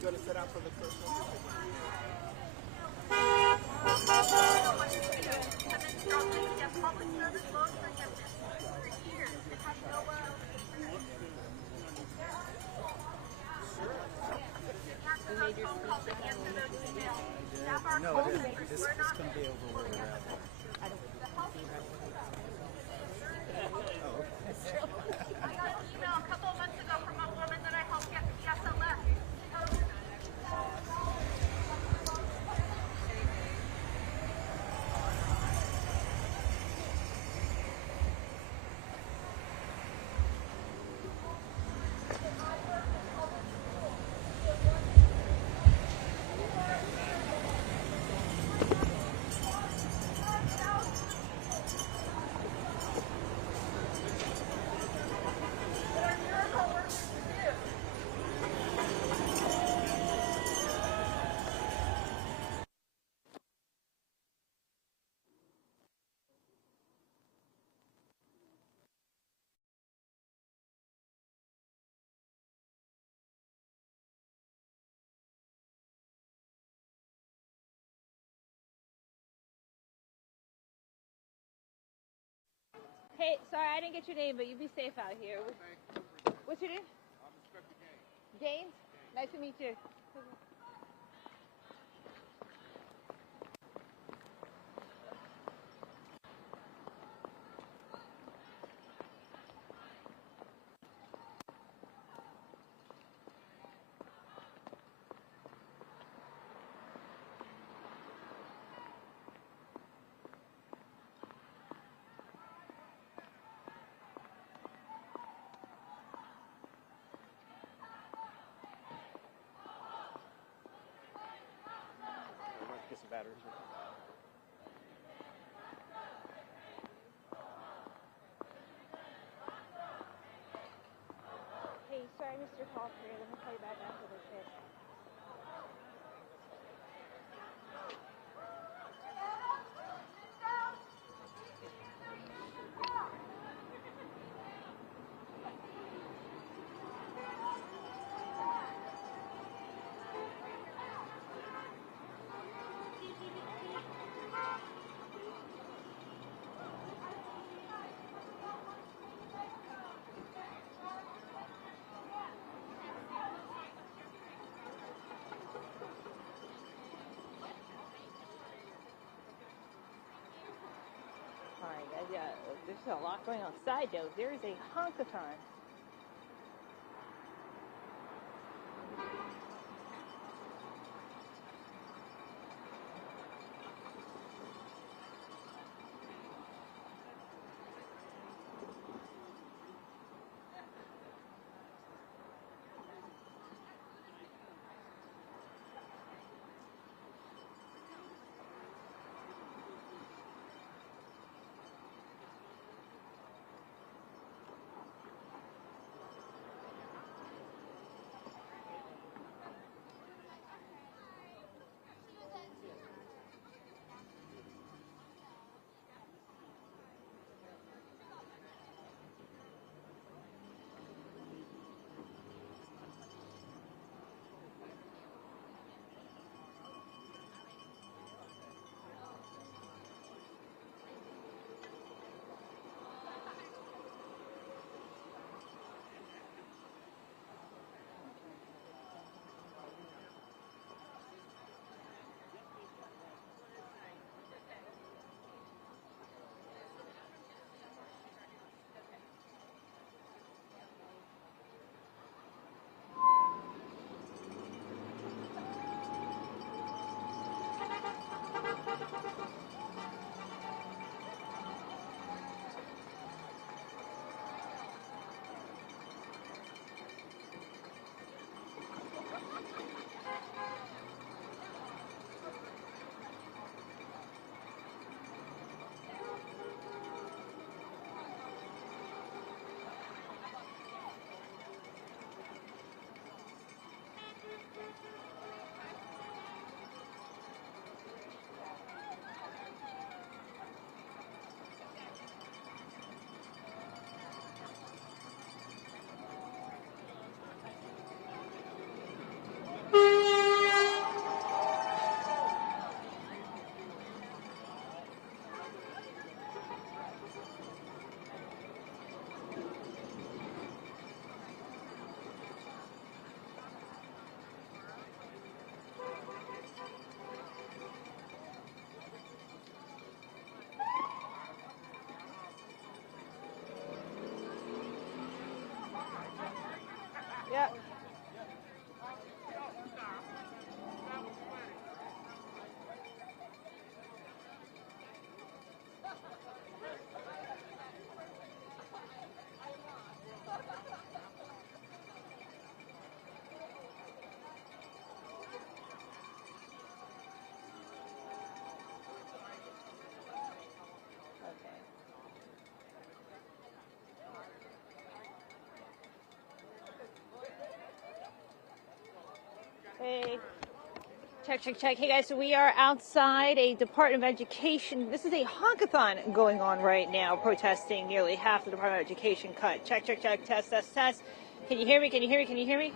going to set out for the first one? No, this is going to be over where we're at. I got an email a couple of months ago from a woman that I helped get the SLS. Hey, sorry, I didn't get your name, but you be safe out here. What's your name? I'm Inspector Gaines. Gaines? Nice to meet you. Get some batteries. Hey, sorry, Mr. Call for you. Let me call you back after this hit. Yeah, there's a lot going on. Side note, there is a Honk-a-Thon. Hey. Check, check, check. Hey guys, so we are outside a Department of Education. This is a honk-a-thon going on right now, protesting nearly half the Department of Education cut. Check, check, check, test, test, test. Can you hear me? Can you hear me? Can you hear me?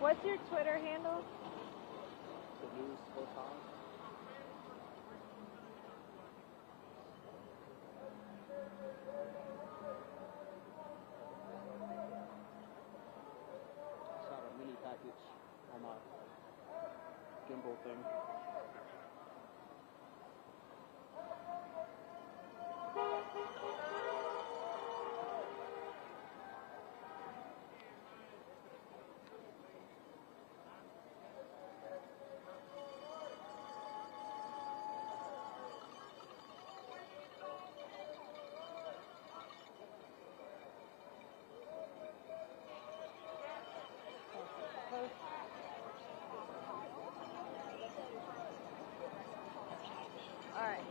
What's your Twitter handle? The news photon. Shot a mini package on my gimbal thing. Alright.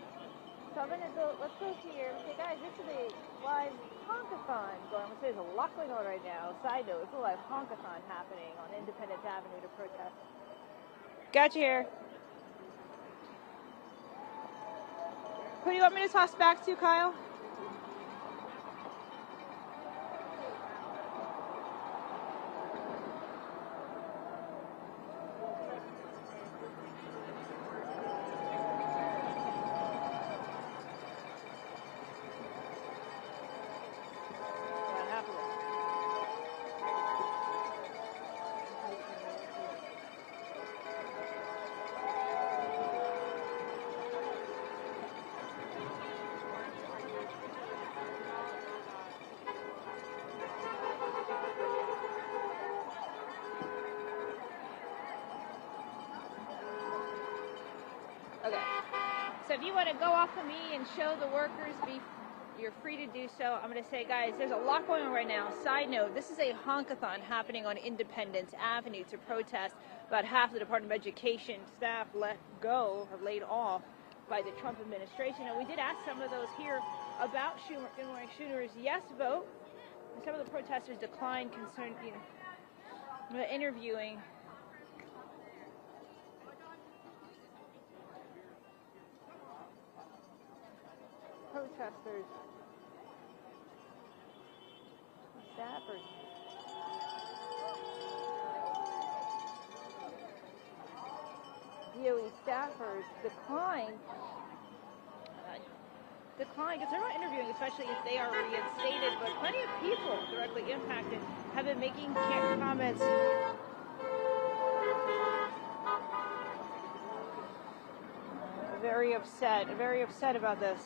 So I'm gonna go, let's go here. Okay guys, this is a live honk-a-thon going on. There's a lot going on right now. Side note, it's a live honk-a-thon happening on Independence Avenue to protest. Got you here. Who do you want me to toss back to, Kyle? Okay. So if you want to go off of me and show the workers, you're free to do so. I'm going to say, guys, there's a lot going on right now. Side note, this is a honk-a-thon happening on Independence Avenue to protest about half the Department of Education staff let go or laid off by the Trump administration. And we did ask some of those here about Schumer's yes vote. And some of the protesters declined interviewing. Protesters, staffers. DOE staffers decline because they're not interviewing, especially if they are reinstated. But plenty of people directly impacted have been making comments. Very upset about this.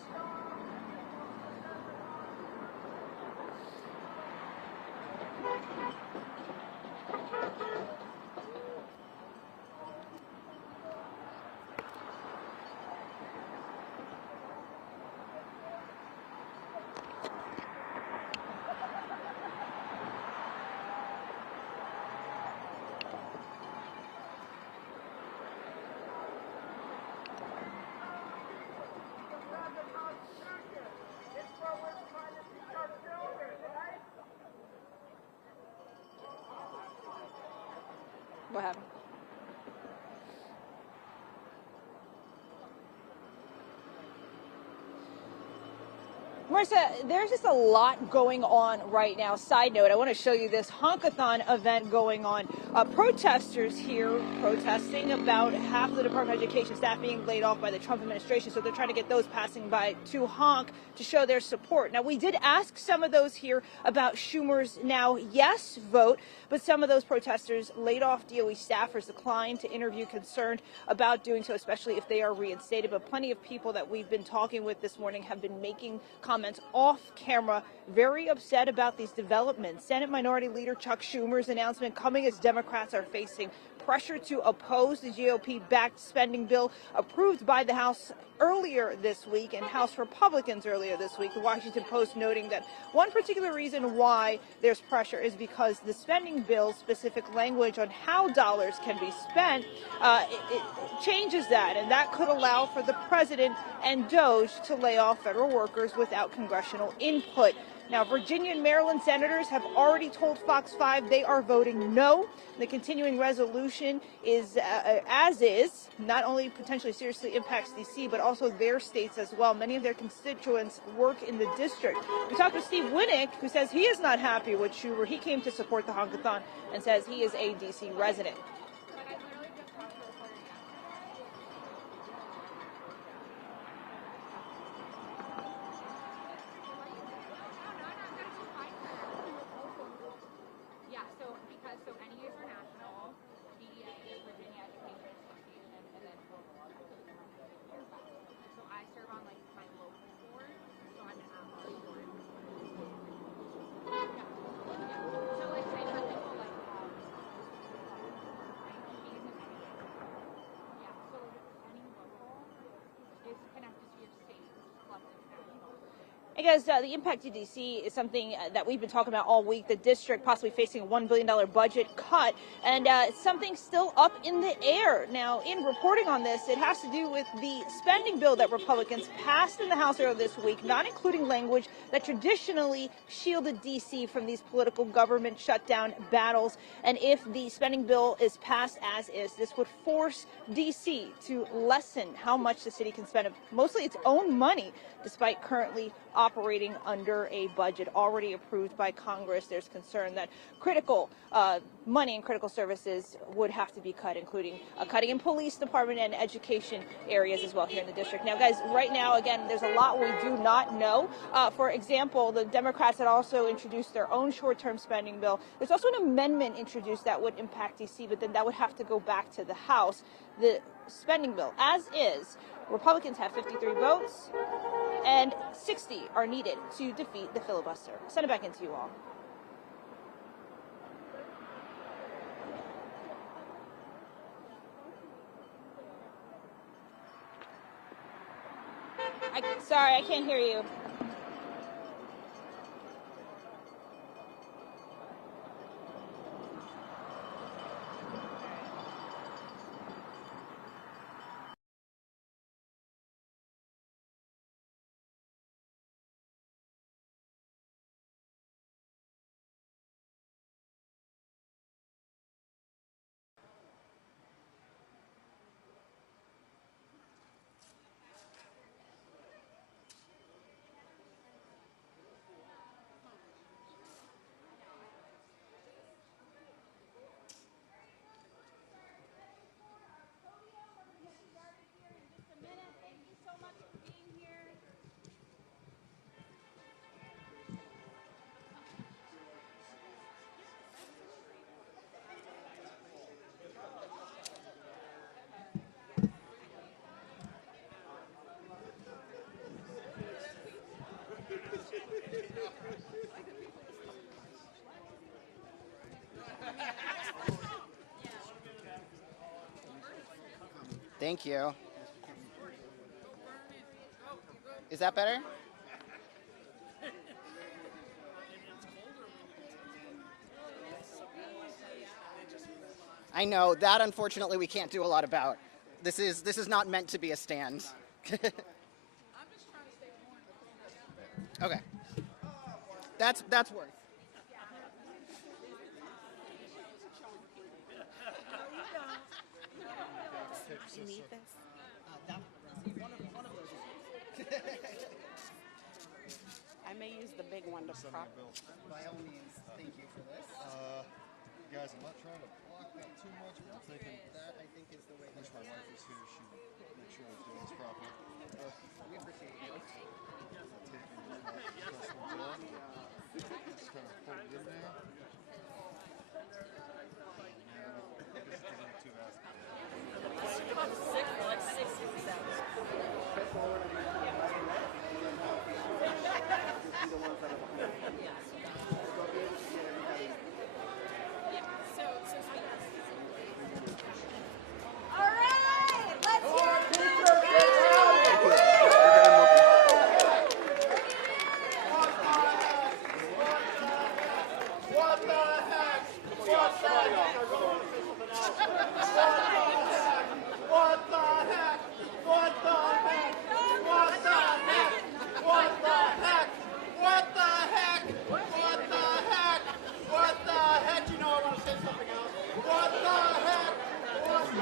What happened? Marissa, there's just a lot going on right now. Side note, I want to show you this Honk-a-Thon event going on. Protesters here protesting about half of the Department of Education staff being laid off by the Trump administration, so they're trying to get those passing by to honk to show their support. Now, we did ask some of those here about Schumer's now yes vote, but some of those protesters laid off DOE staffers declined to interview, concerned about doing so, especially if they are reinstated. But plenty of people that we've been talking with this morning have been making comments off camera, very upset about these developments. Senate Minority Leader Chuck Schumer's announcement coming as Democrats are facing pressure to oppose the GOP-backed spending bill approved by the House earlier this week and House Republicans earlier this week. The Washington Post noting that one particular reason why there's pressure is because the spending bill's specific language on how dollars can be spent it changes that, and that could allow for the president and DOJ to lay off federal workers without congressional input. Now, Virginia and Maryland senators have already told Fox 5 they are voting no. The continuing resolution is, as is, not only potentially seriously impacts D.C., but also their states as well. Many of their constituents work in the district. We talked with Steve Winnick, who says he is not happy with Schumer. He came to support the Honk-a-Thon and says he is a D.C. resident. I guess the impact to D.C. is something that we've been talking about all week. The district possibly facing a $1 billion budget cut, and something still up in the air. Now, in reporting on this, it has to do with the spending bill that Republicans passed in the House earlier this week, not including language that traditionally shielded D.C. from these political government shutdown battles. And if the spending bill is passed as is, this would force D.C. to lessen how much the city can spend of mostly its own money, despite currently operating under a budget already approved by Congress. There's concern that critical money and critical services would have to be cut, including cutting in police department and education areas as well here in the district. Now, guys, right now, again, there's a lot we do not know. For example, the Democrats had also introduced their own short-term spending bill. There's also an amendment introduced that would impact D.C., but then that would have to go back to the House. The spending bill, as is, Republicans have 53 votes, and 60 are needed to defeat the filibuster. Send it back into you all. Sorry, I can't hear you. Thank you. Is that better? I know, that unfortunately we can't do a lot about. This is not meant to be a stand. Okay. That's worth. You need this? One of those. I may use the big one to prop. By all means, thank you for this. Guys, I'm not trying to block that too much, but I'm thinking That, I think, is the way that wish my wife was here. She would make sure I was doing this properly. we appreciate you. Just kind of put it in there. All right, let's hear it.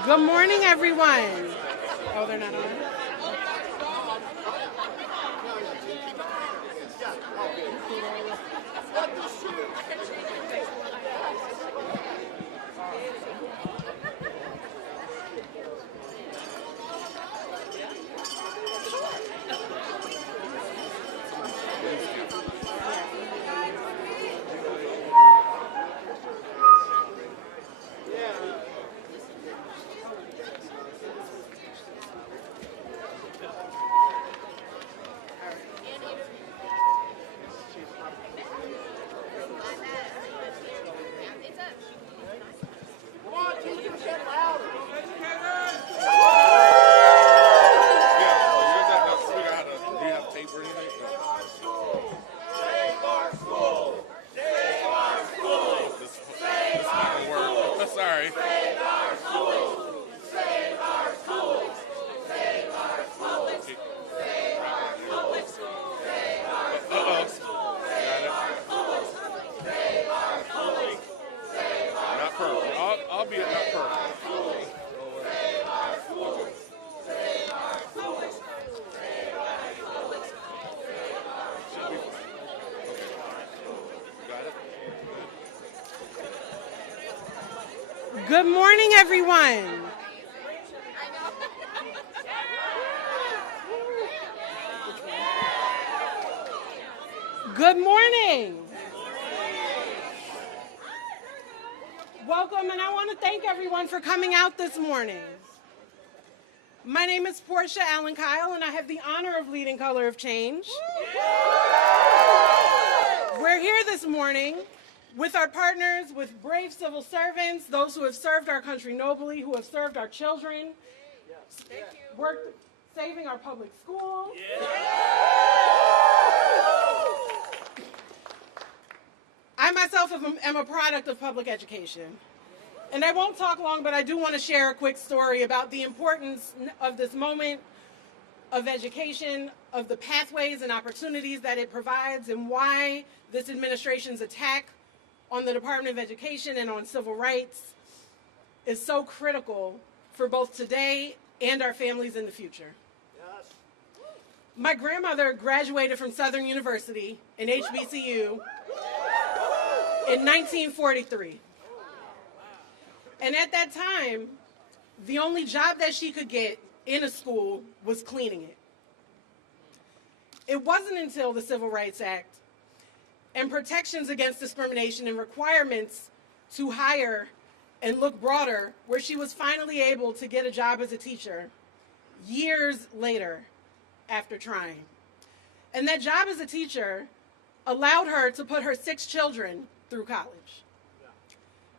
Good morning, everyone. Oh, they're not on? Good morning, everyone. Good morning. Welcome, and I want to thank everyone for coming out this morning. My name is Portia Allen Kyle, and I have the honor of leading Color of Change. We're here this morning with our partners, with brave civil servants, those who have served our country nobly, who have served our children, worked saving our public schools. I myself am a product of public education. And I won't talk long, but I do want to share a quick story about the importance of this moment of education, of the pathways and opportunities that it provides, and why this administration's attack on the Department of Education and on civil rights is so critical for both today and our families in the future. Yes. My grandmother graduated from Southern University in HBCU in 1943. And at that time, the only job that she could get in a school was cleaning it. It wasn't until the Civil Rights Act and protections against discrimination and requirements to hire and look broader where she was finally able to get a job as a teacher years later after trying. And that job as a teacher allowed her to put her 6 children through college.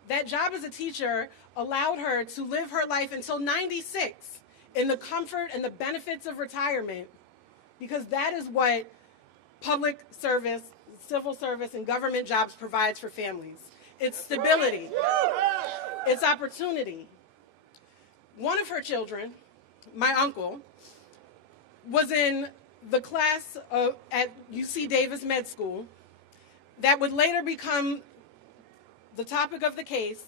That job as a teacher allowed her to live her life until 96 in the comfort and the benefits of retirement, because that is what public service, civil service, and government jobs provides for families. It's stability. It's opportunity. One of her children, my uncle, was in the class at UC Davis Med School that would later become the topic of the case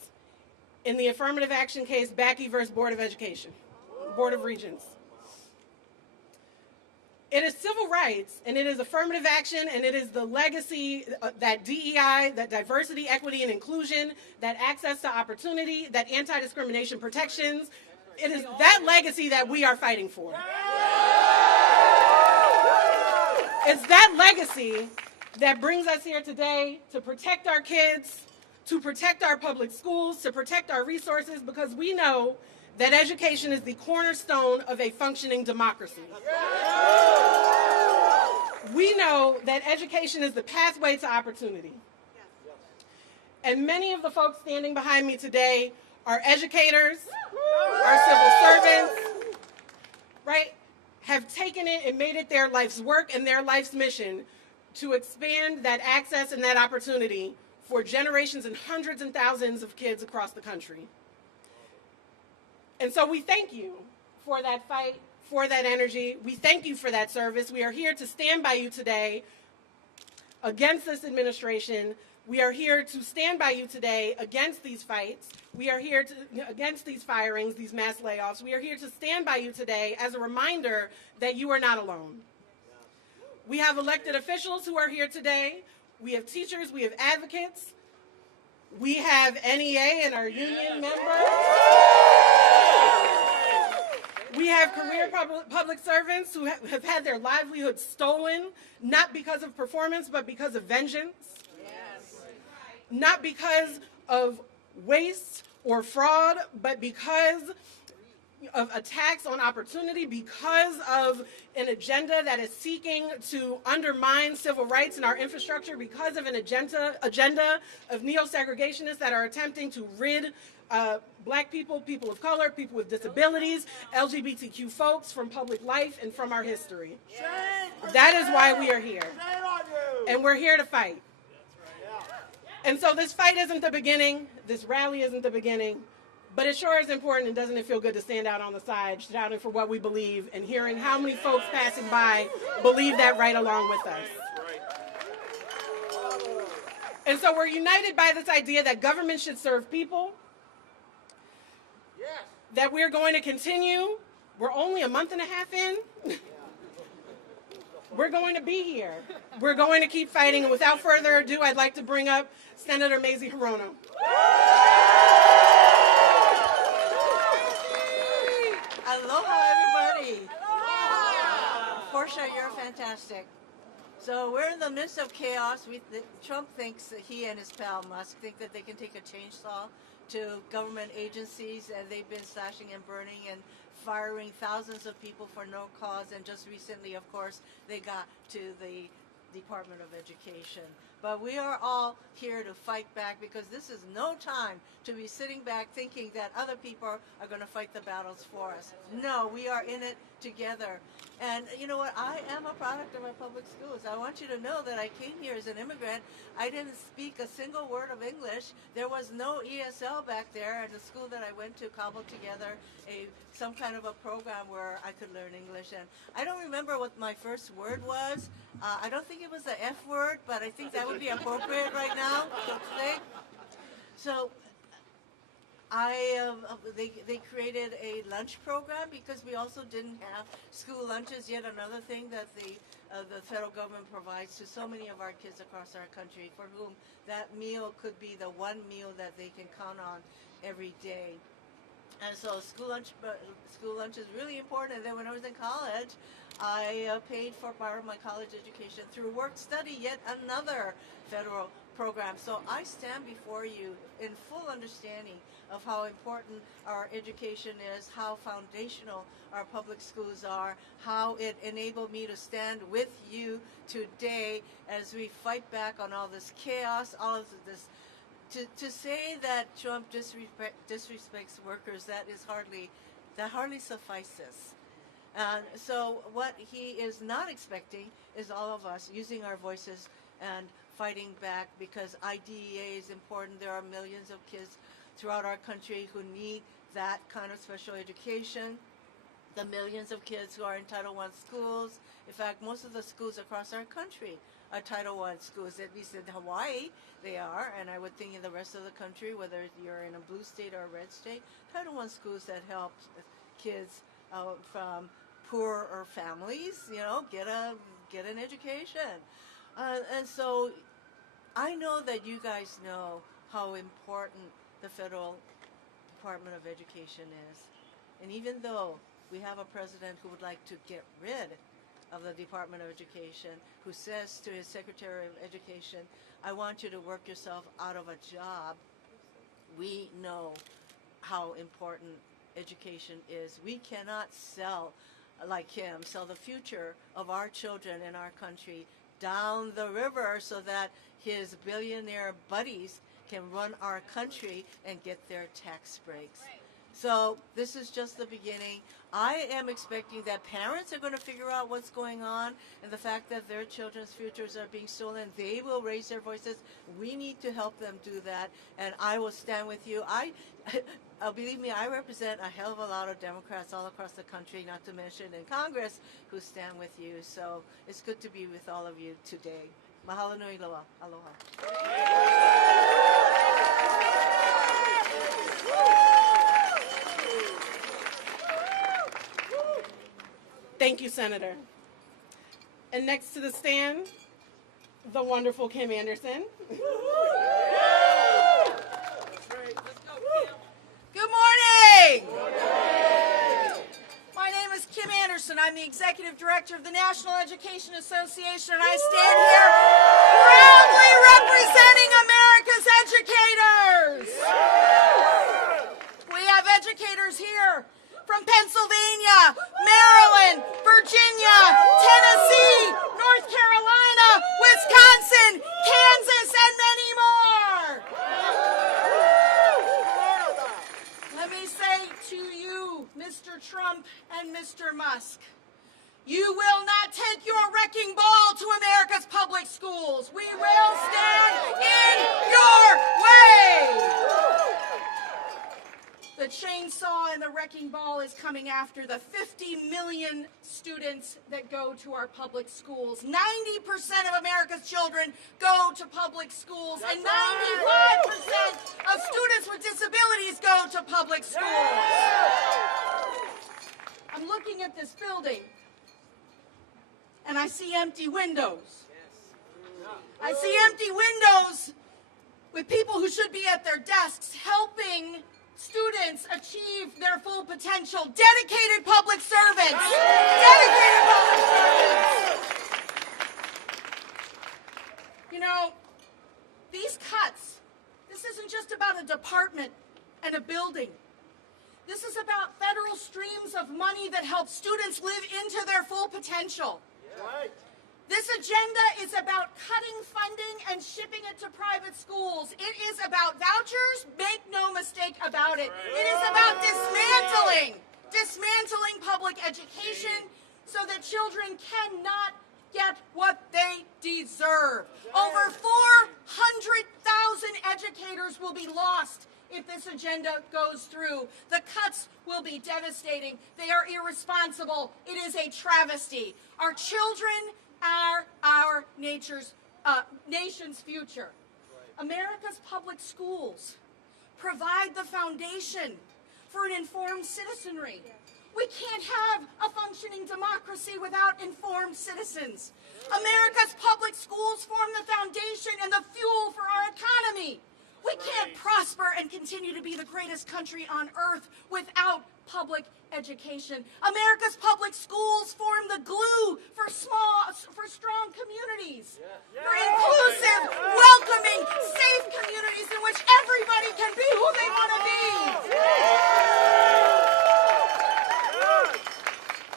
in the affirmative action case Backey versus Board of Education, Board of Regents. It is civil rights, and it is affirmative action, and it is the legacy that DEI, that diversity, equity, and inclusion, that access to opportunity, that anti-discrimination protections. It is that legacy that we are fighting for. It's that legacy that brings us here today to protect our kids, to protect our public schools, to protect our resources, because we know that education is the cornerstone of a functioning democracy. We know that education is the pathway to opportunity. And many of the folks standing behind me today are educators, are civil servants, right? Have taken it and made it their life's work and their life's mission to expand that access and that opportunity for generations and hundreds and thousands of kids across the country. And so we thank you for that fight, for that energy. We thank you for that service. We are here to stand by you today against this administration. We are here to stand by you today against these fights. We are here against these firings, these mass layoffs. We are here to stand by you today as a reminder that you are not alone. We have elected officials who are here today. We have teachers. We have advocates. We have NEA and our union members. We have career public servants who have had their livelihoods stolen, not because of performance, but because of vengeance. Yes. Not because of waste or fraud, but because of attacks on opportunity, because of an agenda that is seeking to undermine civil rights and our infrastructure, because of an agenda of neo-segregationists that are attempting to rid Black people, people of color, people with disabilities, LGBTQ folks from public life and from our history. That is why we are here. And we're here to fight. And so this fight isn't the beginning. This rally isn't the beginning. But it sure is important, and doesn't it feel good to stand out on the side, shouting for what we believe, and hearing how many folks passing by believe that right along with us. And so we're united by this idea that government should serve people, that we're going to continue. We're only a month and a half in. We're going to be here. We're going to keep fighting. And without further ado, I'd like to bring up Senator Mazie Hirono. Aloha, everybody. Portia, you're fantastic. So we're in the midst of chaos. Trump thinks that he and his pal Musk think that they can take a chainsaw to government agencies, and they've been slashing and burning and firing thousands of people for no cause. And just recently, of course, they got to the Department of Education. But we are all here to fight back, because this is no time to be sitting back thinking that other people are going to fight the battles for us. No, we are in it together. And you know what? I am a product of my public schools. I want you to know that I came here as an immigrant. I didn't speak a single word of English. There was no ESL back there, and the school that I went to cobbled together some kind of a program where I could learn English. And I don't remember what my first word was. I don't think it was the F word, but I think that would be appropriate right now to say. So they created a lunch program, because we also didn't have school lunches. Yet another thing that the federal government provides to so many of our kids across our country, for whom that meal could be the one meal that they can count on every day. And so school lunch is really important. And then when I was in college, I paid for part of my college education through work study, yet another federal program. So I stand before you in full understanding of how important our education is, how foundational our public schools are, how it enabled me to stand with you today as we fight back on all this chaos, all of this. To say that Trump disrespects workers, that hardly suffices. And so what he is not expecting is all of us using our voices and fighting back, because IDEA is important. There are millions of kids throughout our country who need that kind of special education. The millions of kids who are in Title I schools. In fact, most of the schools across our country are Title I schools, at least in Hawaii they are, and I would think in the rest of the country, whether you're in a blue state or a red state, Title I schools that help kids from poorer families, get an education. And so I know that you guys know how important the federal Department of Education is. And even though we have a president who would like to get rid of the Department of Education, who says to his Secretary of Education, I want you to work yourself out of a job, we know how important education is. We cannot sell, like him, sell the future of our children in our country down the river so that his billionaire buddies can run our country and get their tax breaks. So this is just the beginning. I am expecting that parents are going to figure out what's going on and the fact that their children's futures are being stolen. They will raise their voices. We need to help them do that, and I will stand with you. Believe me, I represent a hell of a lot of Democrats all across the country, not to mention in Congress, who stand with you. So it's good to be with all of you today. Mahalo nui loa. Aloha. Thank you, Senator. And next to the stand, the wonderful Kim Anderson. Good morning! My name is Kim Anderson. I'm the Executive Director of the National Education Association, and I stand here proudly representing America's educators. We have educators here from Pennsylvania, Maryland, Virginia, Tennessee, North Carolina, Wisconsin, Kansas, and many more. Let me say to you, Mr. Trump and Mr. Musk, you will not take your wrecking ball to America's public schools. We will stand in your way. The chainsaw and the wrecking ball is coming after the 50 million students that go to our public schools. 90% of America's children go to public schools, and 95% of students with disabilities go to public schools. I'm looking at this building, and I see empty windows. I see empty windows with people who should be at their desks helping students achieve their full potential. Dedicated public servants. Dedicated public servants. You know, these cuts, this isn't just about a department and a building. This is about federal streams of money that help students live into their full potential. Right. This agenda is about cutting funding and shipping it to private schools. It is about vouchers. Make no mistake about it. It is about dismantling public education so that children cannot get what they deserve. Over 400,000 educators will be lost if this agenda goes through. The cuts will be devastating. They are irresponsible. It is a travesty. Our children are our nation's future. America's public schools provide the foundation for an informed citizenry. We can't have a functioning democracy without informed citizens. America's public schools form the foundation and the fuel for our economy. We can't prosper and continue to be the greatest country on earth without public education. America's public schools form the glue for strong communities, for inclusive, welcoming, safe communities in which everybody can be who they want to be.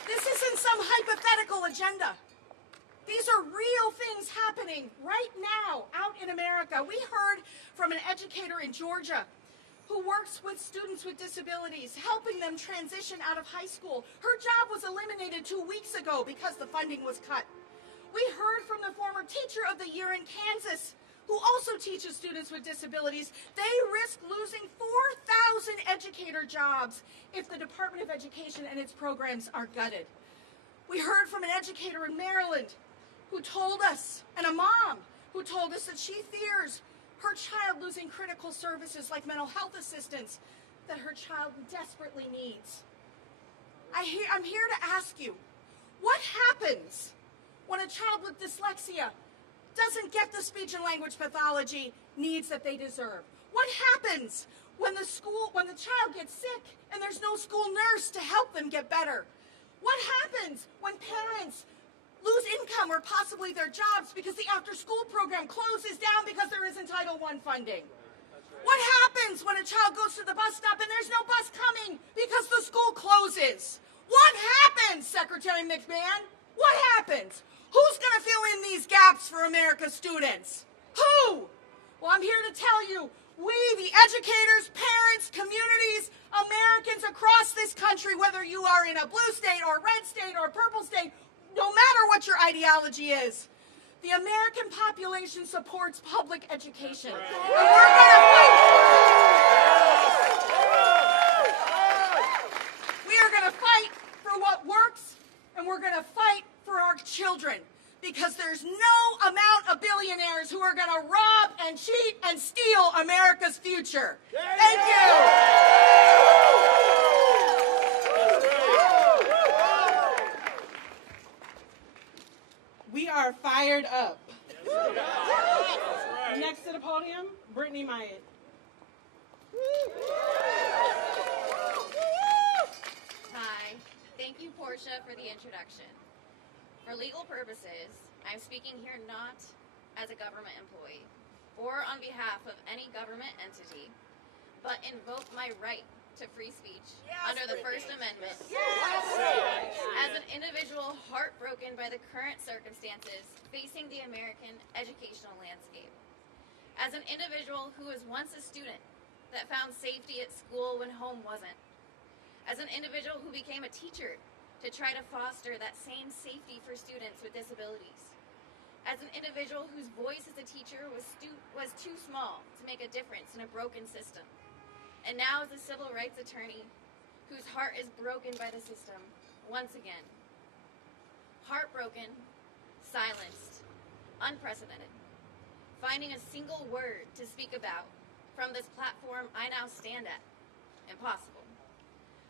This isn't some hypothetical agenda. These are real things happening right now out in America. We heard from an educator in Georgia who works with students with disabilities, helping them transition out of high school. Her job was eliminated 2 weeks ago because the funding was cut. We heard from the former Teacher of the Year in Kansas, who also teaches students with disabilities. They risk losing 4,000 educator jobs if the Department of Education and its programs are gutted. We heard from an educator in Maryland who told us, and a mom who told us that she fears her child losing critical services like mental health assistance that her child desperately needs. I'm here to ask you, what happens when a child with dyslexia doesn't get the speech and language pathology needs that they deserve? What happens when the child gets sick and there's no school nurse to help them get better? What happens when parents lose income or possibly their jobs because the after-school program closes down because there isn't Title I funding? What happens when a child goes to the bus stop and there's no bus coming because the school closes? What happens, Secretary McMahon? What happens? Who's going to fill in these gaps for America's students? Who? Well, I'm here to tell you, we, the educators, parents, communities, Americans across this country, whether you are in a blue state or red state or purple state, no matter what your ideology is, the American population supports public education. And we're going to fight. We are going to fight for what works, and we're going to fight for our children, because there's no amount of billionaires who are going to rob and cheat and steal America's future. Thank you. We are fired up. Next to the podium, Brittany Myatt. Hi, thank you, Portia, for the introduction. For legal purposes, I'm speaking here not as a government employee or on behalf of any government entity, but invoke my right to free speech under the First Amendment. As an individual heartbroken by the current circumstances facing the American educational landscape. As an individual who was once a student that found safety at school when home wasn't. As an individual who became a teacher to try to foster that same safety for students with disabilities. As an individual whose voice as a teacher was too small to make a difference in a broken system. And now as a civil rights attorney whose heart is broken by the system, once again. Heartbroken, silenced, unprecedented. Finding a single word to speak about from this platform I now stand at, impossible.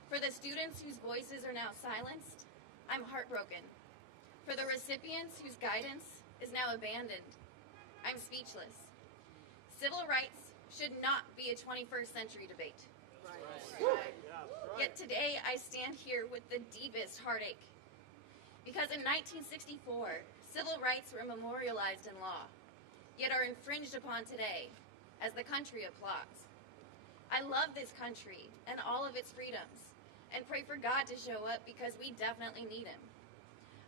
For the students whose voices are now silenced, I'm heartbroken. For the recipients whose guidance is now abandoned, I'm speechless. Civil rights should not be a 21st century debate. Yet today I stand here with the deepest heartache. Because in 1964, civil rights were memorialized in law, yet are infringed upon today as the country applauds. I love this country and all of its freedoms, and pray for God to show up because we definitely need him.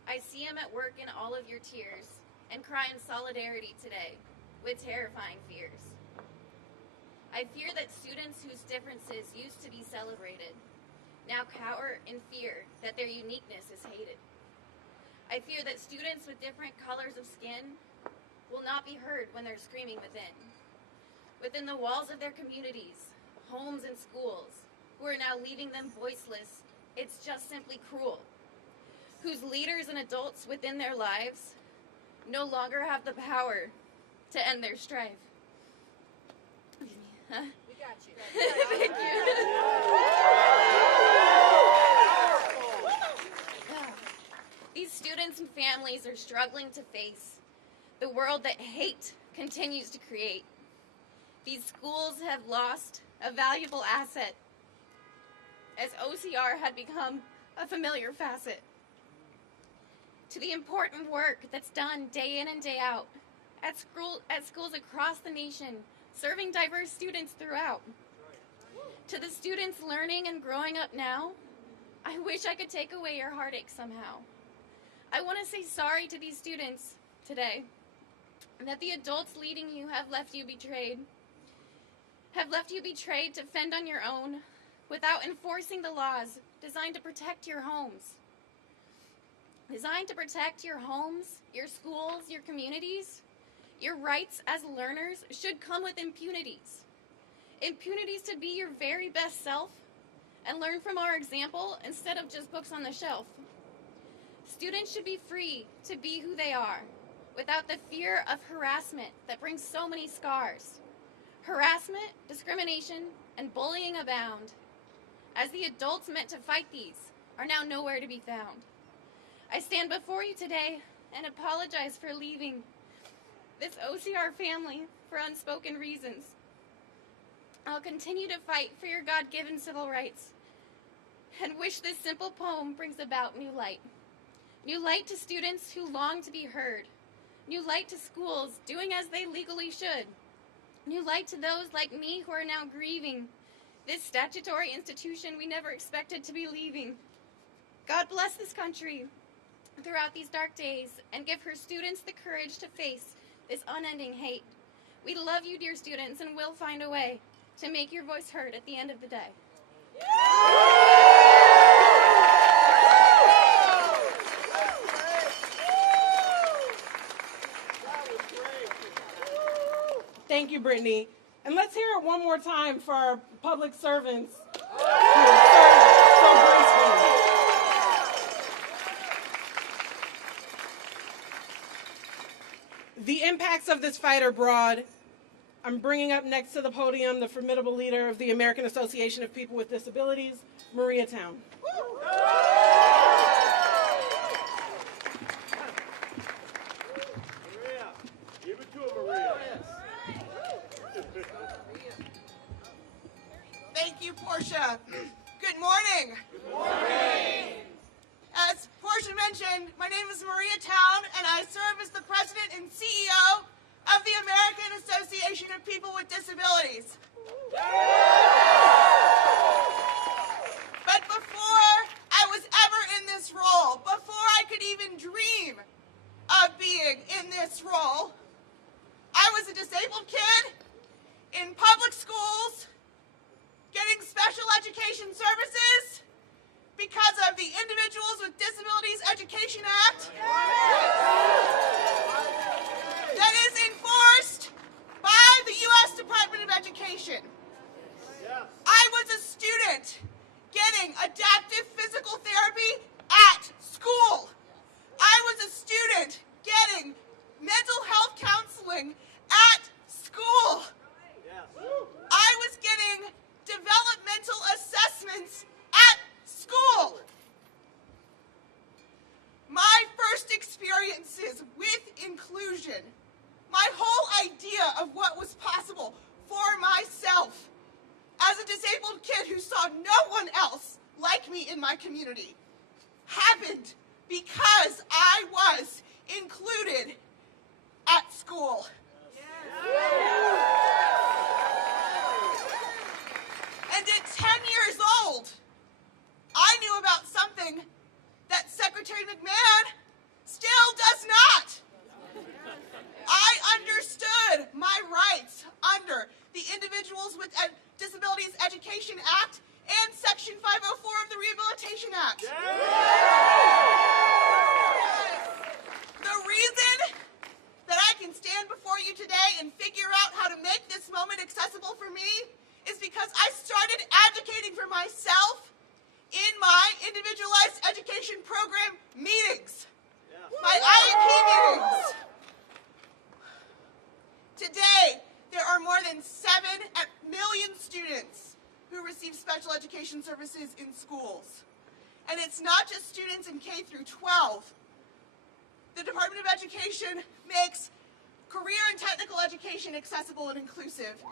I see him at work in all of your tears and cry in solidarity today with terrifying fears. I fear that students whose differences used to be celebrated now cower in fear that their uniqueness is hated. I fear that students with different colors of skin will not be heard when they're screaming within the walls of their communities, homes, and schools, who are now leaving them voiceless. It's just simply cruel. Whose leaders and adults within their lives no longer have the power to end their strife. Huh? We got you. Thank you. These students and families are struggling to face the world that hate continues to create. These schools have lost a valuable asset, as OCR had become a familiar facet to the important work that's done day in and day out at schools across the nation, serving diverse students throughout. To the students learning and growing up now, I wish I could take away your heartache somehow. I want to say sorry to these students today, that the adults leading you have left you betrayed to fend on your own without enforcing the laws designed to protect your homes. Designed to protect your homes, your schools, your communities. Your rights as learners should come with impunities. Impunities to be your very best self and learn from our example instead of just books on the shelf. Students should be free to be who they are without the fear of harassment that brings so many scars. Harassment, discrimination, and bullying abound, as the adults meant to fight these are now nowhere to be found. I stand before you today and apologize for leaving this OCR family for unspoken reasons. I'll continue to fight for your God-given civil rights and wish this simple poem brings about new light. New light to students who long to be heard. New light to schools doing as they legally should. New light to those like me who are now grieving this statutory institution we never expected to be leaving. God bless this country throughout these dark days and give her students the courage to face this unending hate. We love you, dear students, and we'll find a way to make your voice heard at the end of the day. Thank you, Brittany. And let's hear it one more time for our public servants who serve so gracefully. The impacts of this fight are broad. I'm bringing up next to the podium the formidable leader of the American Association of People with Disabilities, Maria Town. Maria, give it to her, Maria. Thank you, Portia. Good morning. Good morning. As Portia mentioned, my name is Maria Town, and I serve as the president and CEO of the American Association of People with Disabilities. But before I was ever in this role, before I could even dream of being in this role, I was a disabled kid in public schools getting special education services because of the Individuals with Disabilities Education Act that is enforced by the U.S. Department of Education. I was a student getting adaptive physical therapy at school. I was a student getting mental health counseling at school. I was getting developmental assessments at school. My first experiences with inclusion, my whole idea of what was possible for myself as a disabled kid who saw no one else like me in my community, happened because I was included at school. And at 10 years old, I knew about something that Secretary McMahon still does not. I understood my rights under the Individuals with Disabilities Education Act and Section 504 of the Rehabilitation Act. The reason that I can stand before you today and figure out how to make this moment accessible for me is because I started advocating for myself in my individualized education program meetings, my IEP meetings. Today, there are more than 7 million students who receive special education services in schools. And it's not just students in K through 12. The Department of Education makes career and technical education accessible and inclusive.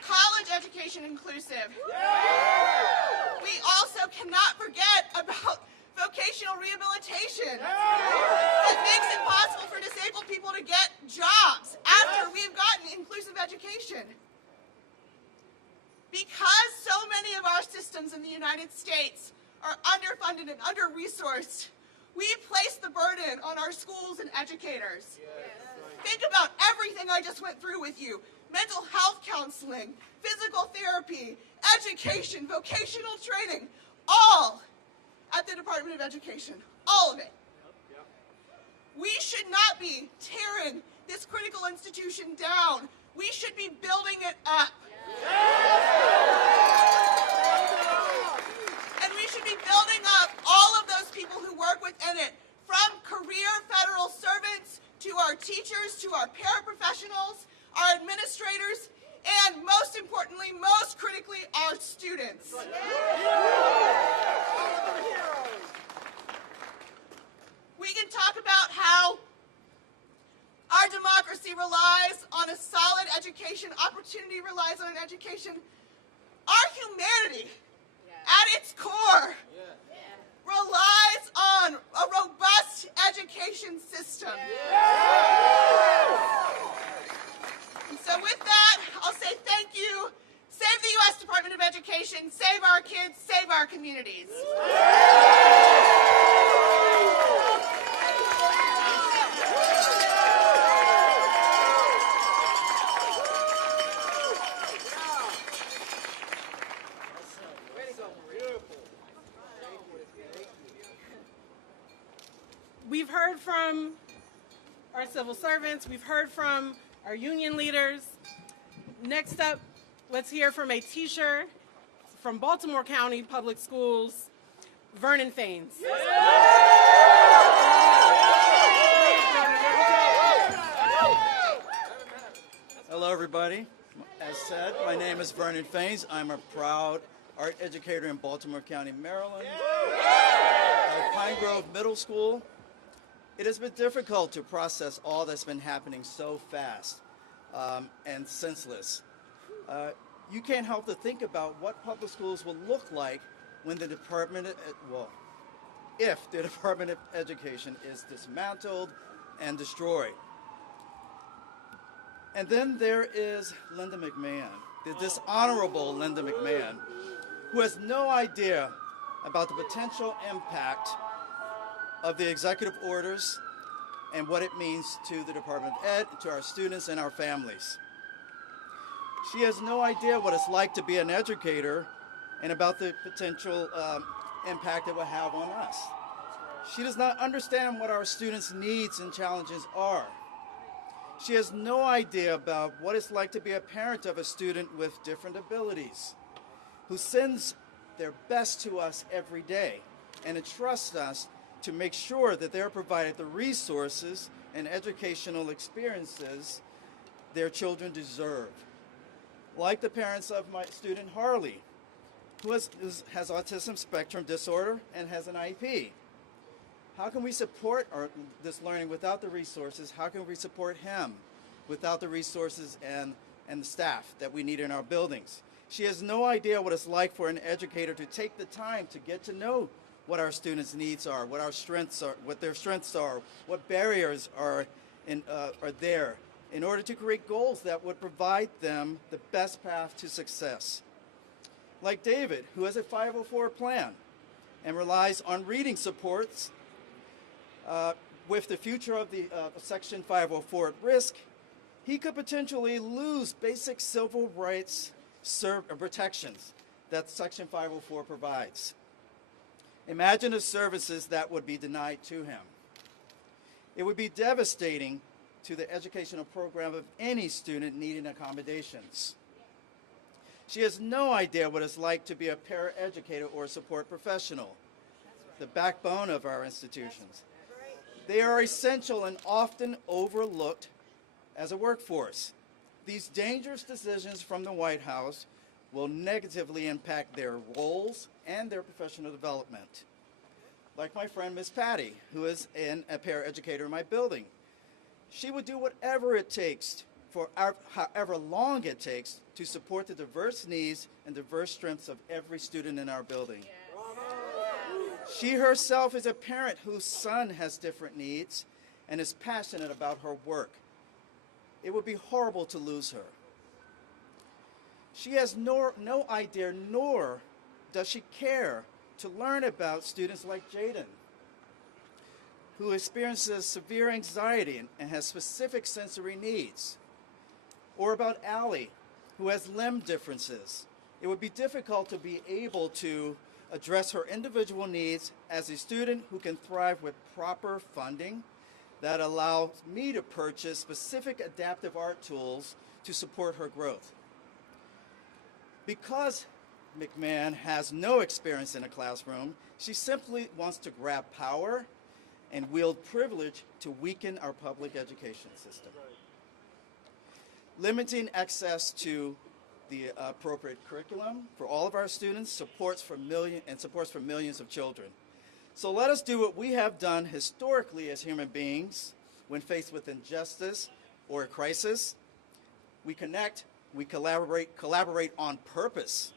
College education inclusive. We also cannot forget about vocational rehabilitation. It makes it possible for disabled people to get jobs after we've gotten inclusive education. Because so many of our systems in the United States are underfunded and under-resourced, we place the burden on our schools and educators. Think about everything I just went through with you. Mental health counseling, physical therapy, education, vocational training, all at the Department of Education. All of it. We should not be tearing this critical institution down. We should be building it up. And we should be building up all of those people who work within it, from career federal servants to our teachers, to our paraprofessionals, our administrators. and most importantly, most critically, our students. We can talk about how our democracy relies on a solid education, opportunity relies on an education. Our humanity, at its core, relies on a robust education system. And so with that, I'll say thank you. Save the U.S. Department of Education, save our kids, save our communities. We've heard from our civil servants, we've heard from our union leaders. Next up, let's hear from a teacher from Baltimore County Public Schools, Vernon Faines. Hello, everybody. As said, my name is Vernon Faines. I'm a proud art educator in Baltimore County, Maryland. At Pine Grove Middle School, it has been difficult to process all that's been happening so fast and senseless. You can't help to think about what public schools will look like when the Department of, if the Department of Education is dismantled and destroyed. And then there is Linda McMahon, the dishonorable Linda McMahon, who has no idea about the potential impact of the executive orders and what it means to the Department of Ed, to our students and our families. She has no idea what it's like to be an educator and about the potential impact it will have on us. She does not understand what our students' needs and challenges are. She has no idea about what it's like to be a parent of a student with different abilities, who sends their best to us every day and entrusts us to make sure that they're provided the resources and educational experiences their children deserve. Like the parents of my student Harley, who has autism spectrum disorder and has an IEP. How can we support this learning without the resources? How can we support him without the resources and the staff that we need in our buildings? She has no idea what it's like for an educator to take the time to get to know what our students' needs are, what our strengths are, what their strengths are, what barriers are there, in order to create goals that would provide them the best path to success. Like David, who has a 504 plan and relies on reading supports. With the future of the Section 504 at risk, he could potentially lose basic civil rights protections that Section 504 provides. Imagine the services that would be denied to him. It would be devastating to the educational program of any student needing accommodations. She has no idea what it's like to be a paraeducator or a support professional, the backbone of our institutions. They are essential and often overlooked as a workforce. These dangerous decisions from the White House will negatively impact their roles and their professional development. Like my friend Miss Patty, who is a paraeducator in my building. She would do whatever it takes, however long it takes, to support the diverse needs and diverse strengths of every student in our building. She herself is a parent whose son has different needs and is passionate about her work. It would be horrible to lose her. She has no idea, nor does she care to learn about students like Jaden, who experiences severe anxiety and has specific sensory needs, or about Allie, who has limb differences. It would be difficult to be able to address her individual needs as a student who can thrive with proper funding that allows me to purchase specific adaptive art tools to support her growth. Because McMahon has no experience in a classroom, she simply wants to grab power and wield privilege to weaken our public education system. limiting access to the appropriate curriculum for all of our students, supports for millions of children. So let us do what we have done historically as human beings when faced with injustice or a crisis. We connect, we collaborate on purpose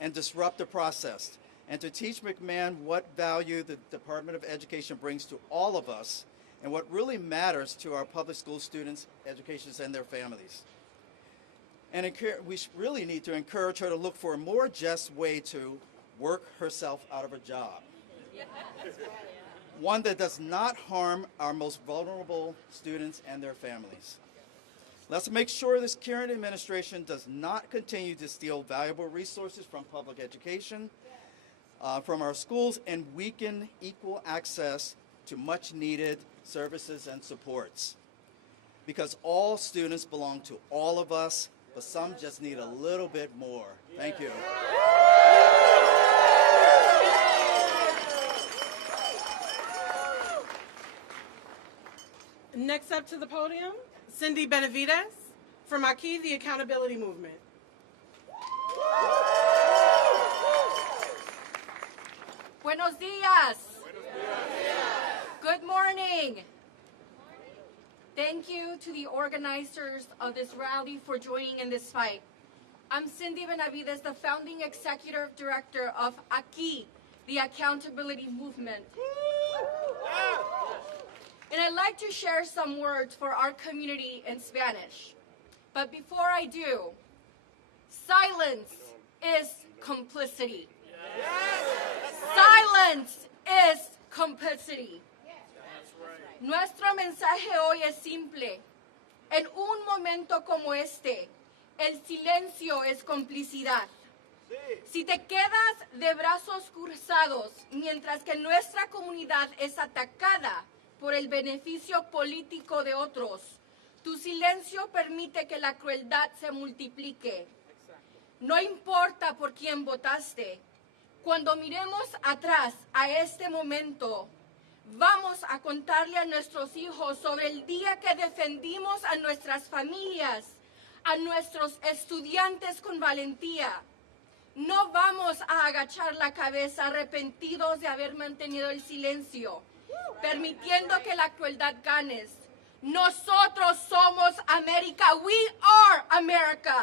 and disrupt the process, and to teach McMahon what value the Department of Education brings to all of us and what really matters to our public school students, educators, and their families. And we really need to encourage her to look for a more just way to work herself out of a job. One that does not harm our most vulnerable students and their families. Let's make sure this current administration does not continue to steal valuable resources from public education, from our schools, and weaken equal access to much needed services and supports. Because all students belong to all of us, but some just need a little bit more. Thank you. Next up to the podium, Cindy Benavides from Aquí, the Accountability Movement. Buenos días. Good morning. Thank you to the organizers of this rally for joining in this fight. I'm Cindy Benavides, the founding executive director of Aquí, the Accountability Movement. And I'd like to share some words for our community in Spanish. But before I do, silence is complicity. Silence is complicity. Nuestro mensaje hoy es simple. En un momento como este, el silencio es complicidad. Si te quedas de brazos cruzados mientras que nuestra comunidad es atacada por el beneficio político de otros, tu silencio permite que la crueldad se multiplique. No importa por quién votaste, cuando miremos atrás a este momento, vamos a contarle a nuestros hijos sobre el día que defendimos a nuestras familias, a nuestros estudiantes con valentía. No vamos a agachar la cabeza arrepentidos de haber mantenido el silencio, permitiendo que la crueldad gane. Nosotros somos América. We are America.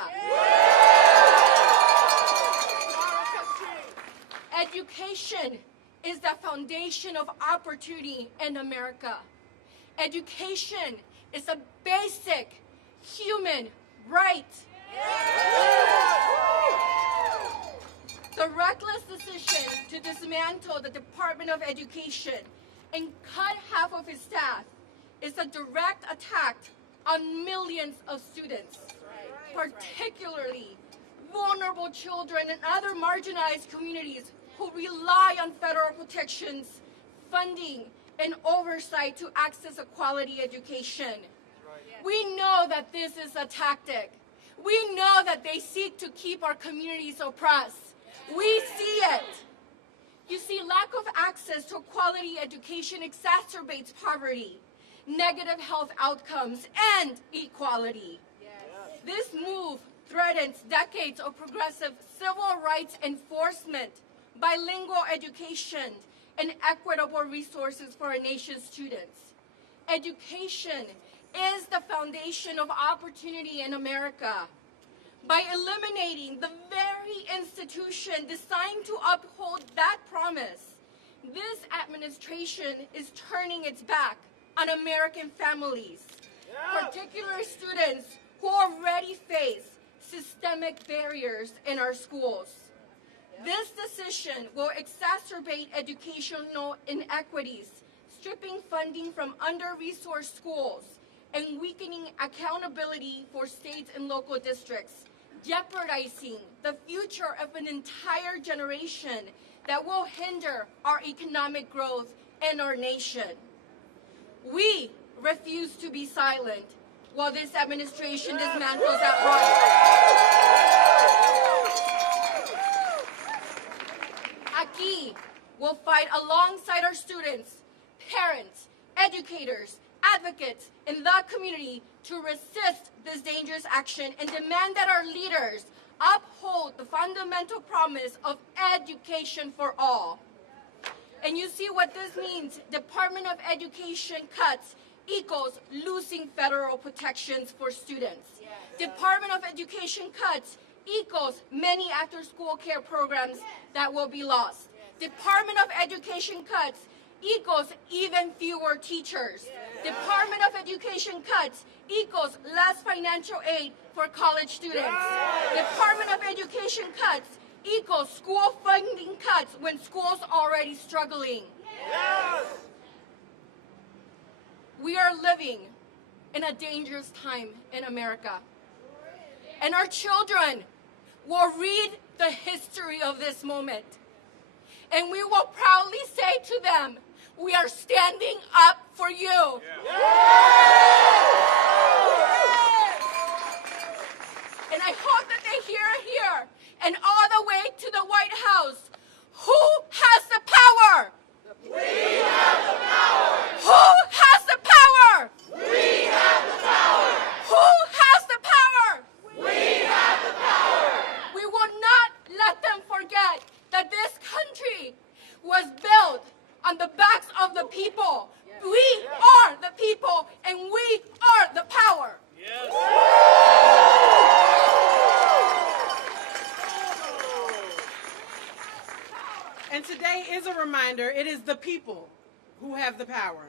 Education is the foundation of opportunity in America. Education is a basic human right. The reckless decision to dismantle the Department of Education and cut half of its staff is a direct attack on millions of students, particularly vulnerable children and other marginalized communities who rely on federal protections, funding, and oversight to access a quality education. We know that this is a tactic. We know that they seek to keep our communities oppressed. We see it. You see, lack of access to quality education exacerbates poverty, negative health outcomes, and equality. This move threatens decades of progressive civil rights enforcement, bilingual education, and equitable resources for our nation's students. Education is the foundation of opportunity in America. By eliminating the very institution designed to uphold that promise, this administration is turning its back on American families, particularly students who already face systemic barriers in our schools. This decision will exacerbate educational inequities, stripping funding from under-resourced schools, and weakening accountability for states and local districts, jeopardizing the future of an entire generation that will hinder our economic growth and our nation. We refuse to be silent while this administration dismantles that right. Aquí will fight alongside our students, parents, educators, advocates in the community to resist this dangerous action and demand that our leaders uphold the fundamental promise of education for all. And you see what this means. Department of Education cuts equals losing federal protections for students. Department of Education cuts equals many after-school care programs that will be lost. Department of Education cuts equals even fewer teachers. Department of Education cuts equals less financial aid for college students. Department of Education cuts equals school funding cuts when schools are already struggling. We are living in a dangerous time in America. And our children will read the history of this moment. And we will proudly say to them, we are standing up for you. And I hope that they hear here and all the way to the White House. Who has the power? We have the power. Who has the power? We have the power. Who has the power? We have the power. We will not let them forget that this country was built on the backs of the people. We are the people, and we are the power. And today is a reminder, it is the people who have the power.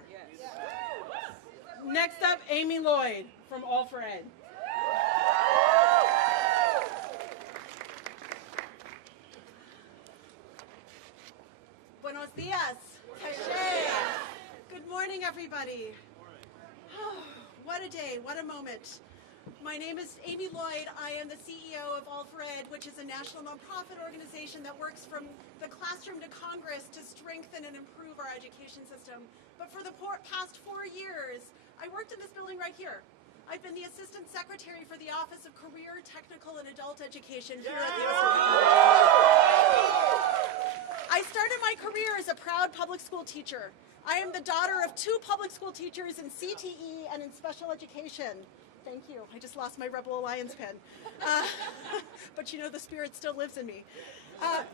Next up, Amy Lloyd from All for Ed. Buenos dias. Tashay. Good morning, everybody. What a day, what a moment. My name is Amy Lloyd. I am the CEO of All for Ed, which is a national nonprofit organization that works from the classroom to Congress to strengthen and improve our education system. But for the past 4 years, I worked in this building right here. I've been the Assistant Secretary for the Office of Career, Technical, and Adult Education here at the U.S. Department. I started my career as a proud public school teacher. I am the daughter of 2 public school teachers in CTE and in special education. Thank you. I just lost my Rebel Alliance pen. But you know, the spirit still lives in me.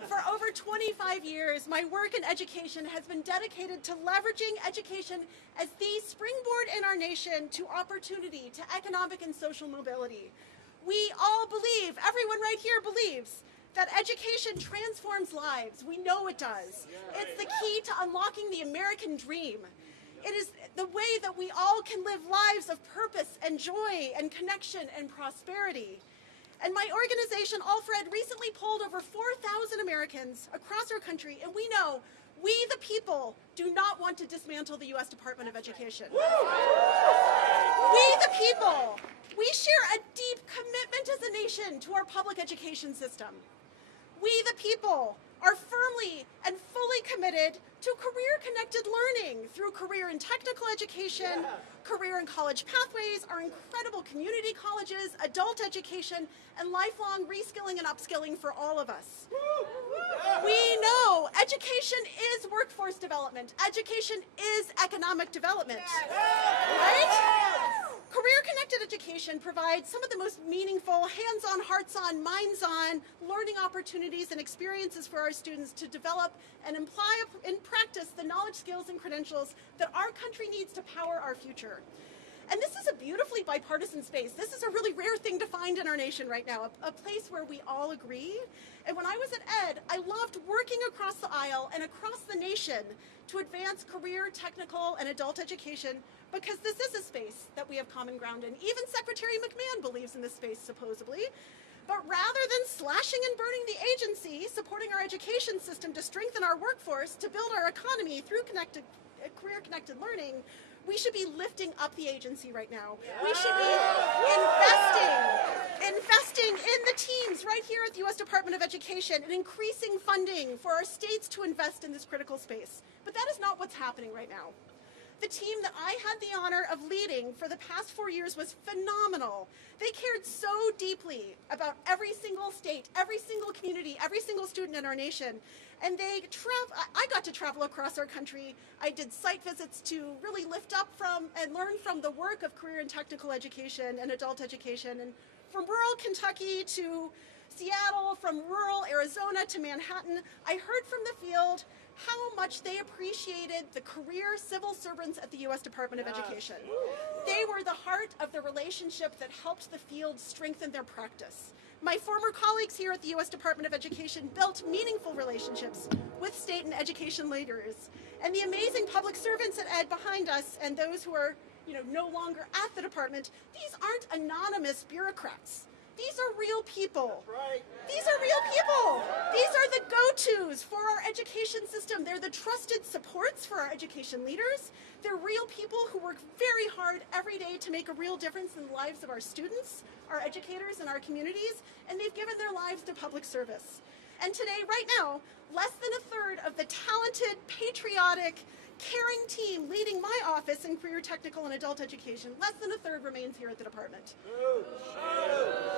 For over 25 years, my work in education has been dedicated to leveraging education as the springboard in our nation to opportunity, to economic and social mobility. We all believe, everyone right here believes, that education transforms lives. We know it does. It's the key to unlocking the American dream. It is the way that we all can live lives of purpose and joy and connection and prosperity. And my organization, All for Ed, recently polled over 4,000 Americans across our country, and we know we, the people, do not want to dismantle the U.S. Department of Education. We, the people, we share a deep commitment as a nation to our public education system. We, the people, are firmly and fully committed to career-connected learning through career and technical education, career and college pathways, our incredible community colleges, adult education, and lifelong reskilling and upskilling for all of us. We know education is workforce development. Education is economic development, right? Career-connected education provides some of the most meaningful, hands-on, hearts-on, minds-on learning opportunities and experiences for our students to develop and apply in practice the knowledge, skills, and credentials that our country needs to power our future. And this is a beautifully bipartisan space. This is a really rare thing to find in our nation right now, a place where we all agree. And when I was at Ed, I loved working across the aisle and across the nation to advance career, technical, and adult education, because this is a space that we have common ground in. Even Secretary McMahon believes in this space, supposedly. But rather than slashing and burning the agency, supporting our education system to strengthen our workforce, to build our economy through career-connected learning, we should be lifting up the agency right now. We should be investing in the teams right here at the U.S. Department of Education and increasing funding for our states to invest in this critical space. But that is not what's happening right now. The team that I had the honor of leading for the past 4 years was phenomenal. They cared so deeply about every single state, every single community, every single student in our nation. And I got to travel across our country. I did site visits to really lift up from and learn from the work of career and technical education and adult education. And from rural Kentucky to Seattle, from rural Arizona to Manhattan, I heard from the field how much they appreciated the career civil servants at the U.S. Department of Education. They were the heart of the relationship that helped the field strengthen their practice. My former colleagues here at the U.S. Department of Education built meaningful relationships with state and education leaders. And the amazing public servants at Ed behind us and those who are no longer at the department, these aren't anonymous bureaucrats. These are real people. That's right. These are real people. These are the go-tos for our education system. They're the trusted supports for our education leaders. They're real people who work very hard every day to make a real difference in the lives of our students, our educators, and our communities, and they've given their lives to public service. And today, right now, less than a third of the talented, patriotic, caring team leading my office in career technical and adult education, less than a third remains here at the department.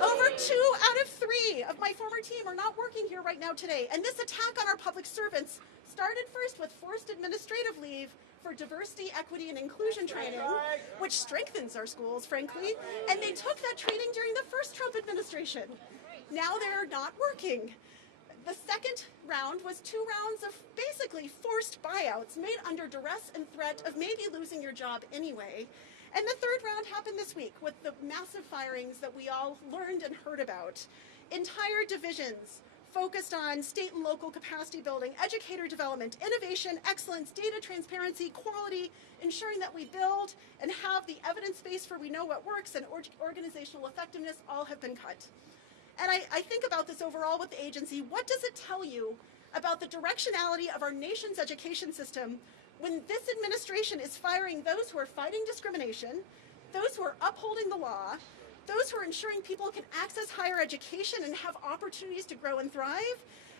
Over 2 out of 3 of my former team are not working here right now today. And this attack on our public servants started first with forced administrative leave for diversity, equity, and inclusion training, which strengthens our schools, frankly. And they took that training during the first Trump administration. Now they're not working. The second round was 2 rounds of basically forced buyouts made under duress and threat of maybe losing your job anyway. And the third round happened this week with the massive firings that we all learned and heard about. Entire divisions focused on state and local capacity building, educator development, innovation, excellence, data transparency, quality, ensuring that we build and have the evidence base for we know what works, and organizational effectiveness all have been cut. And I think about this overall with the agency. What does it tell you about the directionality of our nation's education system when this administration is firing those who are fighting discrimination, those who are upholding the law, those who are ensuring people can access higher education and have opportunities to grow and thrive,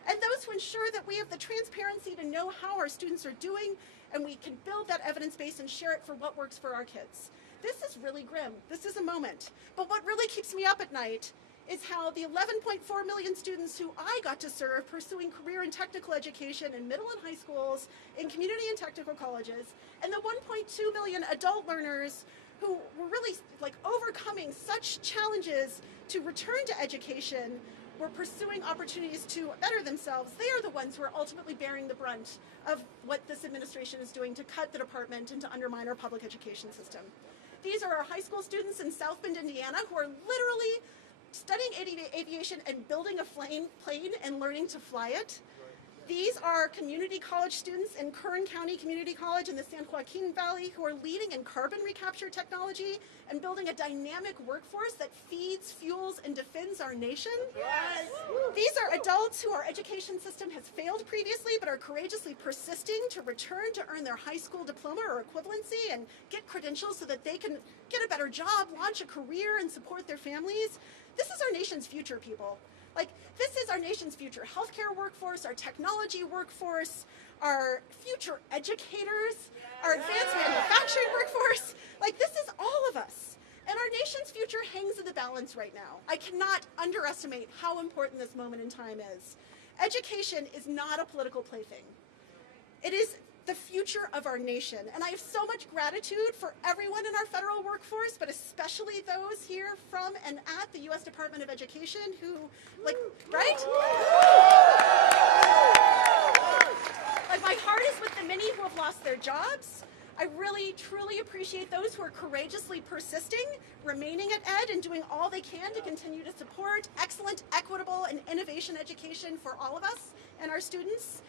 and those who ensure that we have the transparency to know how our students are doing and we can build that evidence base and share it for what works for our kids. This is really grim. This is a moment. But what really keeps me up at night is how the 11.4 million students who I got to serve pursuing career and technical education in middle and high schools, in community and technical colleges, and the 1.2 million adult learners who were really overcoming such challenges to return to education, were pursuing opportunities to better themselves. They are the ones who are ultimately bearing the brunt of what this administration is doing to cut the department and to undermine our public education system. These are our high school students in South Bend, Indiana, who are literally studying aviation and building a plane and learning to fly it. These are community college students in Kern County Community College in the San Joaquin Valley who are leading in carbon recapture technology and building a dynamic workforce that feeds, fuels, and defends our nation. Yes. These are adults who our education system has failed previously but are courageously persisting to return to earn their high school diploma or equivalency and get credentials so that they can get a better job, launch a career, and support their families. This is our nation's future, people. This is our nation's future healthcare workforce, our technology workforce, our future educators, our advanced manufacturing workforce. This is all of us. And our nation's future hangs in the balance right now. I cannot underestimate how important this moment in time is. Education is not a political plaything. It is the future of our nation. And I have so much gratitude for everyone in our federal workforce, but especially those here from and at the U.S. Department of Education who, right? My heart is with the many who have lost their jobs. I really, truly appreciate those who are courageously persisting, remaining at Ed, and doing all they can to continue to support excellent, equitable, and innovation education for all of us and our students.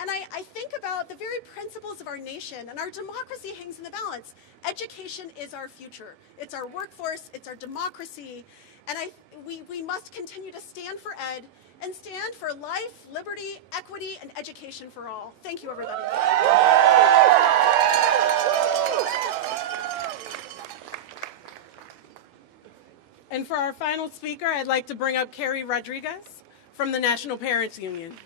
And I think about the very principles of our nation, and our democracy hangs in the balance. Education is our future. It's our workforce, it's our democracy, and we must continue to stand for Ed and stand for life, liberty, equity, and education for all. Thank you, everybody. And for our final speaker, I'd like to bring up Carrie Rodriguez from the National Parents Union.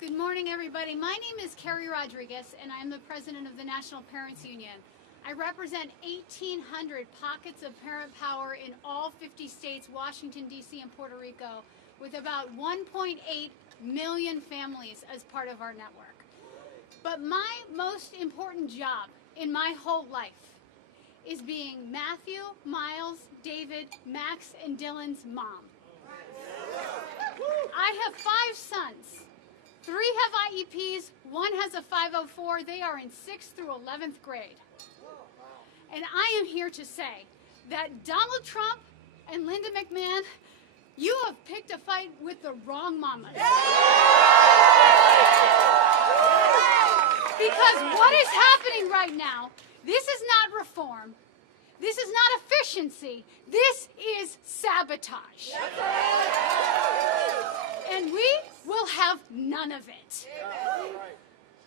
Good morning, morning, everybody. My name is Carrie Rodriguez, and I am the president of the National Parents Union. I represent 1,800 pockets of parent power in all 50 states, Washington, D.C., and Puerto Rico, with about 1.8 million families as part of our network. But my most important job in my whole life is being Matthew, Miles, David, Max, and Dylan's mom. I have 5 sons. 3 have IEPs, 1 has a 504. They are in 6th through 11th grade. And I am here to say that Donald Trump and Linda McMahon, you have picked a fight with the wrong mamas. Because what is happening right now, this is not reform. This is not efficiency. This is sabotage. And we will have none of it.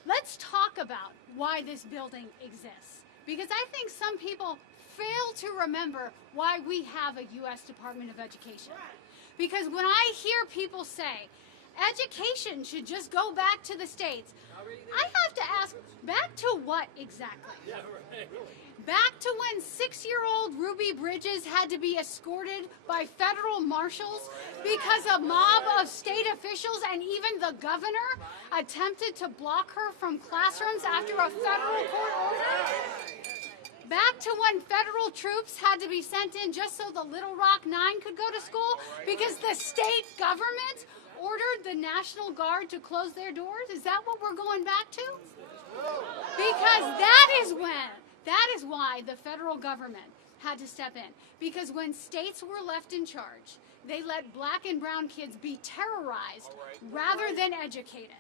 Let's talk about why this building exists. Because I think some people fail to remember why we have a U.S. Department of Education. Because when I hear people say, education should just go back to the states, I have to ask, back to what exactly? Back to when 6-year-old Ruby Bridges had to be escorted by federal marshals because a mob of state officials and even the governor attempted to block her from classrooms after a federal court order? Back to when federal troops had to be sent in just so the Little Rock Nine could go to school because the state government ordered the National Guard to close their doors? Is that what we're going back to? Because that is why the federal government had to step in. Because when states were left in charge, they let black and brown kids be terrorized rather than educated.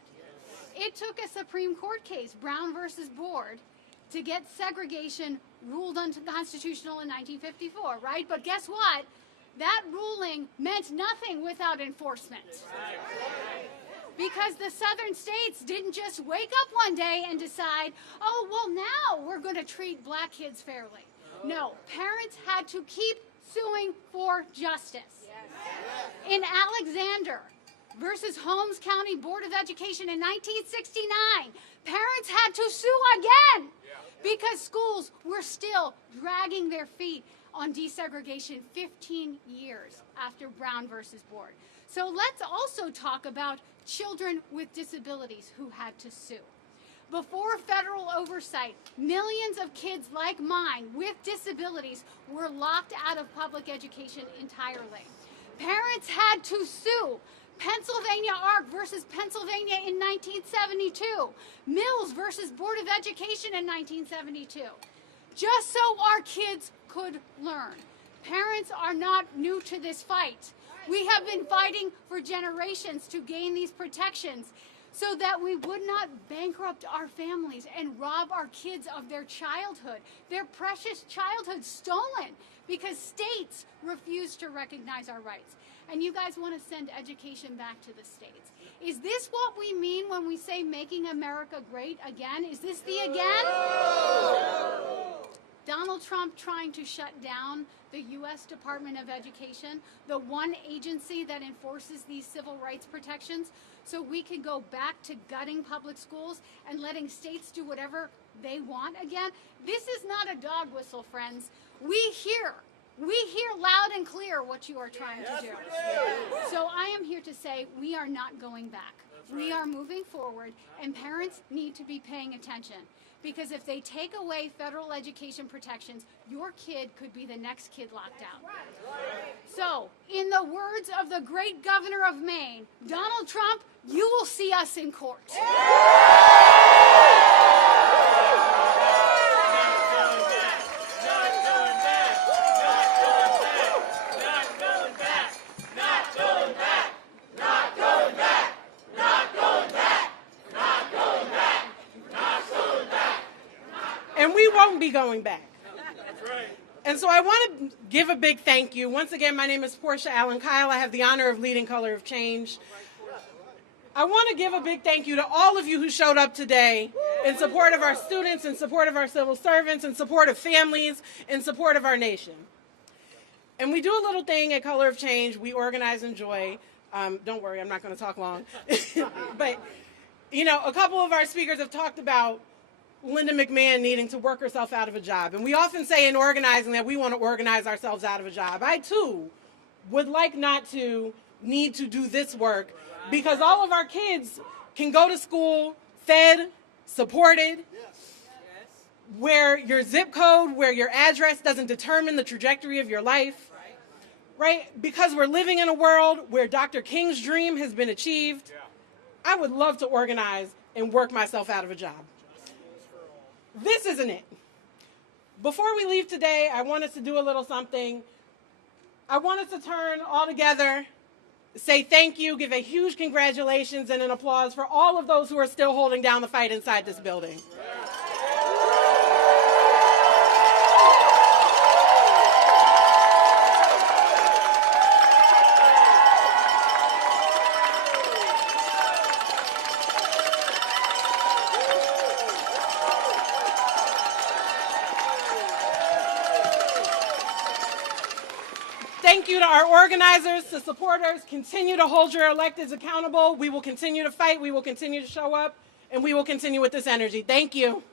It took a Supreme Court case, Brown versus Board, to get segregation ruled unconstitutional in 1954, right? But guess what? That ruling meant nothing without enforcement. Because the southern states didn't just wake up one day and decide, oh, well, now we're going to treat black kids fairly. No, parents had to keep suing for justice. In Alexander versus Holmes County Board of Education in 1969, parents had to sue again because schools were still dragging their feet on desegregation 15 years after Brown versus Board. So let's also talk about children with disabilities who had to sue. Before federal oversight, millions of kids like mine with disabilities were locked out of public education entirely. Parents had to sue. Pennsylvania ARC versus Pennsylvania in 1972. Mills versus Board of Education in 1972. Just so our kids could learn. Parents are not new to this fight. We have been fighting for generations to gain these protections so that we would not bankrupt our families and rob our kids of their childhood, their precious childhood stolen because states refuse to recognize our rights. And you guys want to send education back to the states. Is this what we mean when we say making America great again? Is this the again? Donald Trump trying to shut down the U.S. Department of Education, the one agency that enforces these civil rights protections, so we can go back to gutting public schools and letting states do whatever they want again. This is not a dog whistle, friends. We hear loud and clear what you are trying to do. So I am here to say we are not going back. We are moving forward, and parents need to be paying attention. Because if they take away federal education protections, your kid could be the next kid locked out. So, in the words of the great governor of Maine, Donald Trump, you will see us in court. And we won't be going back. And so I want to give a big thank you. Once again, my name is Portia Allen Kyle. I have the honor of leading Color of Change. I want to give a big thank you to all of you who showed up today in support of our students, in support of our civil servants, in support of families, in support of our nation. And we do a little thing at Color of Change. We organize and joy. Don't worry, I'm not going to talk long. But You know, a couple of our speakers have talked about Linda McMahon needing to work herself out of a job. And we often say in organizing that we want to organize ourselves out of a job. I, too, would like not to need to do this work because all of our kids can go to school fed, supported, where your zip code, where your address doesn't determine the trajectory of your life, right? Because we're living in a world where Dr. King's dream has been achieved. I would love to organize and work myself out of a job. This isn't it. Before we leave today, I want us to do a little something. I want us to turn all together, say thank you, give a huge congratulations and an applause for all of those who are still holding down the fight inside this building. Thank you to our organizers, to supporters. Continue to hold your electeds accountable. We will continue to fight. We will continue to show up. And we will continue with this energy. Thank you.